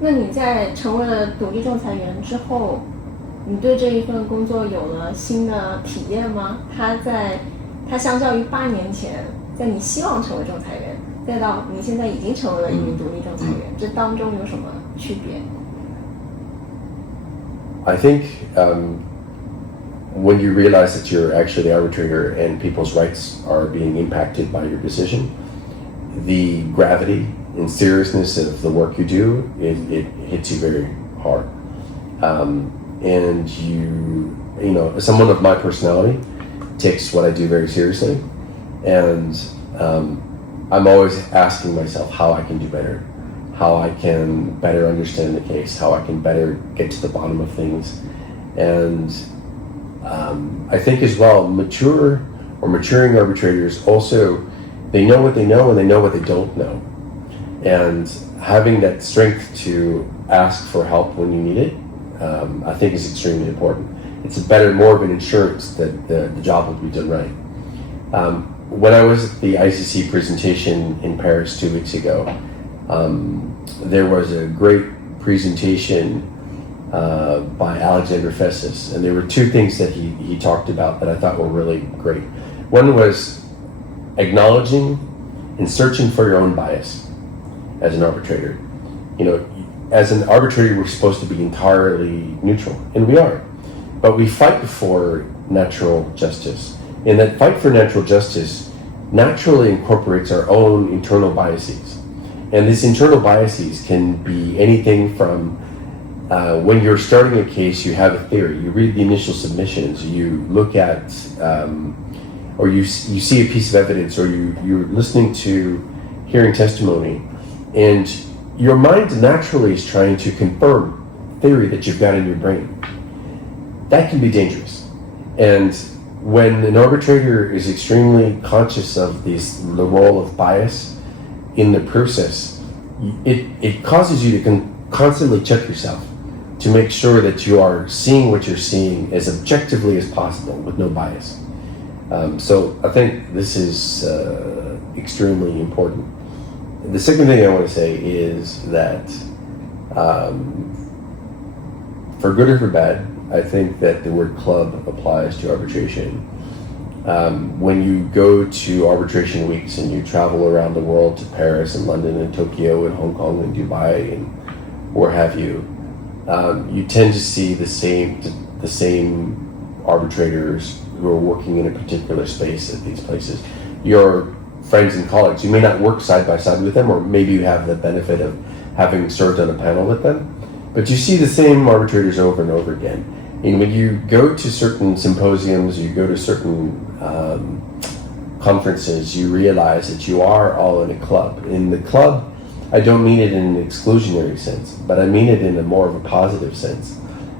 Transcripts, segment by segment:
那你在成为了独立仲裁员之后，你对这一份工作有了新的体验吗？它相较于8年前，在你希望成为仲裁员，再到你现在已经成为了一名独立仲裁员，这当中有什么区别？ I think when you realize that you're actually the arbitrator and people's rights are being impacted by your decision, the gravity and seriousness of the work you do, it hits you very hard. And you know, someone of my personality takes what I do very seriously. And I'm always asking myself how I can do better, how I can better understand the case, how I can better get to the bottom of things. And I think as well, maturing arbitrators also, they know what they know and they know what they don't know. And having that strength to ask for help when you need it, I think is extremely important. It's more of an insurance that the job will be done right. When I was at the ICC presentation in Paris 2 weeks ago, there was a great presentation by Alexander Fessus, and there were two things that he talked about that I thought were really great. One was acknowledging and searching for your own bias as an arbitrator. You know, as an arbitrator, we're supposed to be entirely neutral, and we are. But we fight for natural justice. And that fight for natural justice naturally incorporates our own internal biases. And these internal biases can be anything from when you're starting a case, you have a theory, you read the initial submissions, you look at, or you see a piece of evidence, or you're listening to hearing testimony, and your mind naturally is trying to confirm theory that you've got in your brain. That can be dangerous. And when an arbitrator is extremely conscious of the role of bias in the process, it causes you to constantly check yourself to make sure that you are seeing what you're seeing as objectively as possible with no bias. So I think this is extremely important. The second thing I want to say is that for good or for bad, I think that the word club applies to arbitration. When you go to arbitration weeks and you travel around the world to Paris and London and Tokyo and Hong Kong and Dubai and where have you, you tend to see the same arbitrators who are working in a particular space at these places. Your friends and colleagues, you may not work side by side with them, or maybe you have the benefit of having served on a panel with them, but you see the same arbitrators over and over again. And when you go to certain symposiums, you go to certain conferences, you realize that you are all in a club. In the club, I don't mean it in an exclusionary sense, but I mean it in a more of a positive sense,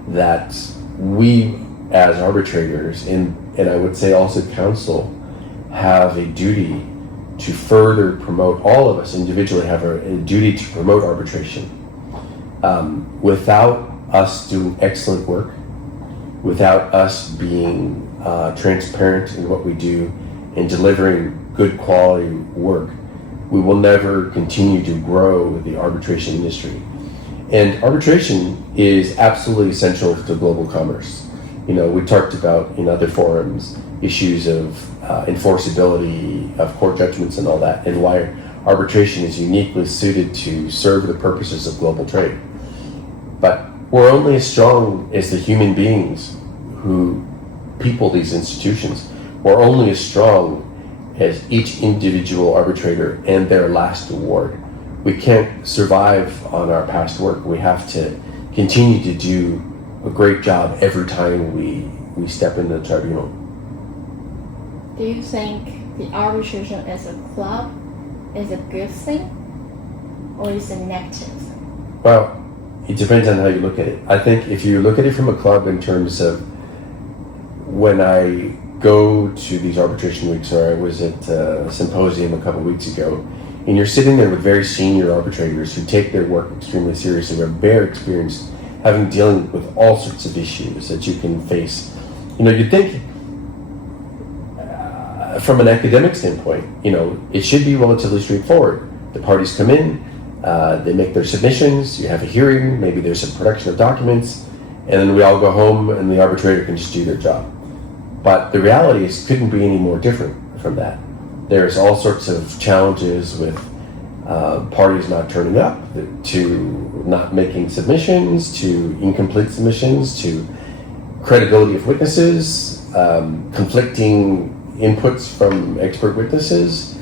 that we as arbitrators, and I would say also counsel, have a duty to further promote, all of us individually have a duty to promote arbitration. Without us doing excellent work, without us being transparent in what we do and delivering good quality work, we will never continue to grow the arbitration industry. And arbitration is absolutely essential to global commerce. You know, we talked about in other forums issues of enforceability of court judgments and all that, and why arbitration is uniquely suited to serve the purposes of global trade. But we're only as strong as the human beings who people these institutions. We're only as strong as each individual arbitrator and their last award. We can't survive on our past work. We have to continue to do a great job every time we step into the tribunal. Do you think the arbitration as a club is a good thing, or is it negative? Well, it depends on how you look at it. I think if you look at it from a club in terms of when I go to these arbitration weeks, or I was at a symposium a couple weeks ago, and you're sitting there with very senior arbitrators who take their work extremely seriously, are very experienced, having dealing with all sorts of issues that you can face. You know, you'd think from an academic standpoint, you know, it should be relatively straightforward. The parties come in, They make their submissions, you have a hearing, maybe there's some production of documents, and then we all go home and the arbitrator can just do their job. But the reality is, couldn't be any more different from that. There's all sorts of challenges with parties not turning up, to not making submissions, to incomplete submissions, to credibility of witnesses, conflicting inputs from expert witnesses.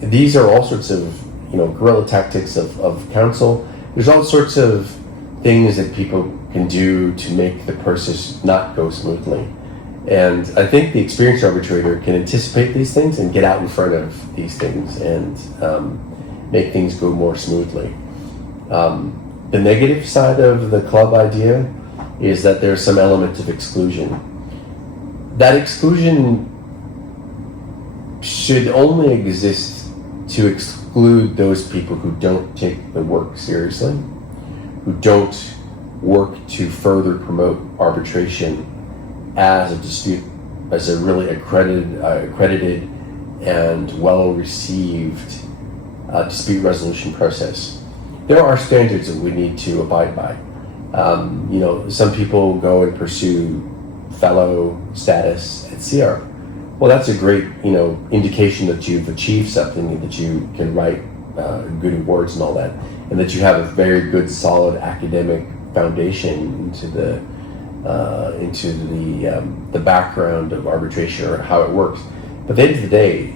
These are all sorts of guerrilla tactics of counsel. There's all sorts of things that people can do to make the process not go smoothly. And I think the experienced arbitrator can anticipate these things and get out in front of these things and make things go more smoothly. The negative side of the club idea is that there's some element of exclusion. That exclusion should only exist to exclude those people who don't take the work seriously, who don't work to further promote arbitration as a dispute, as a really accredited and well-received dispute resolution process. There are standards that we need to abide by. Some people go and pursue fellow status at CR. Well, that's a great, indication that you've achieved something and that you can write good awards and all that, and that you have a very good, solid academic foundation into the background of arbitration or how it works. But at the end of the day,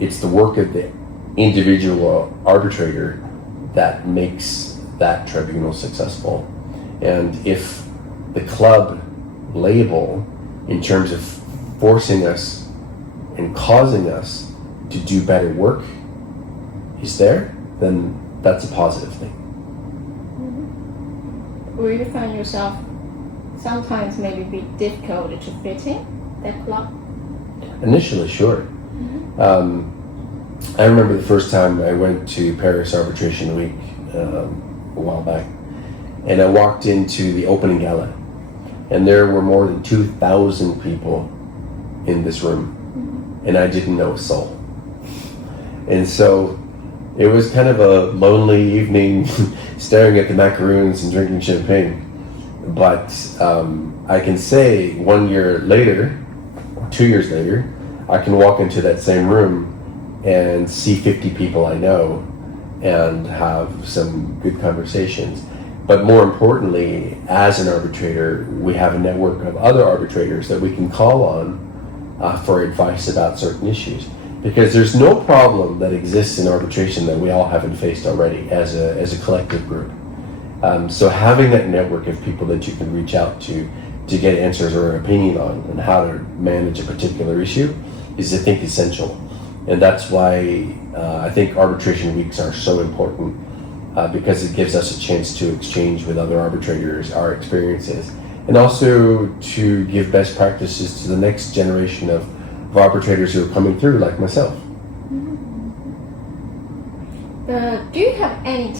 it's the work of the individual arbitrator that makes that tribunal successful. And if the club label, in terms of forcing us and causing us to do better work, is there, then that's a positive thing. Will you find yourself sometimes maybe be difficult to fit in that club? Initially, sure. I remember the first time I went to Paris Arbitration Week a while back, and I walked into the opening gala, and there were more than 2,000 people in this room, and I didn't know a soul. And so it was kind of a lonely evening staring at the macaroons and drinking champagne. But I can say 1 year later, 2 years later, I can walk into that same room and see 50 people I know and have some good conversations. But more importantly, as an arbitrator, we have a network of other arbitrators that we can call on for advice about certain issues. Because there's no problem that exists in arbitration that we all haven't faced already as a collective group. So having that network of people that you can reach out to get answers or an opinion on and how to manage a particular issue is, I think, essential. And that's why I think arbitration weeks are so important, because it gives us a chance to exchange with other arbitrators our experiences, and also to give best practices to the next generation of arbitrators who are coming through, like myself. Do you have any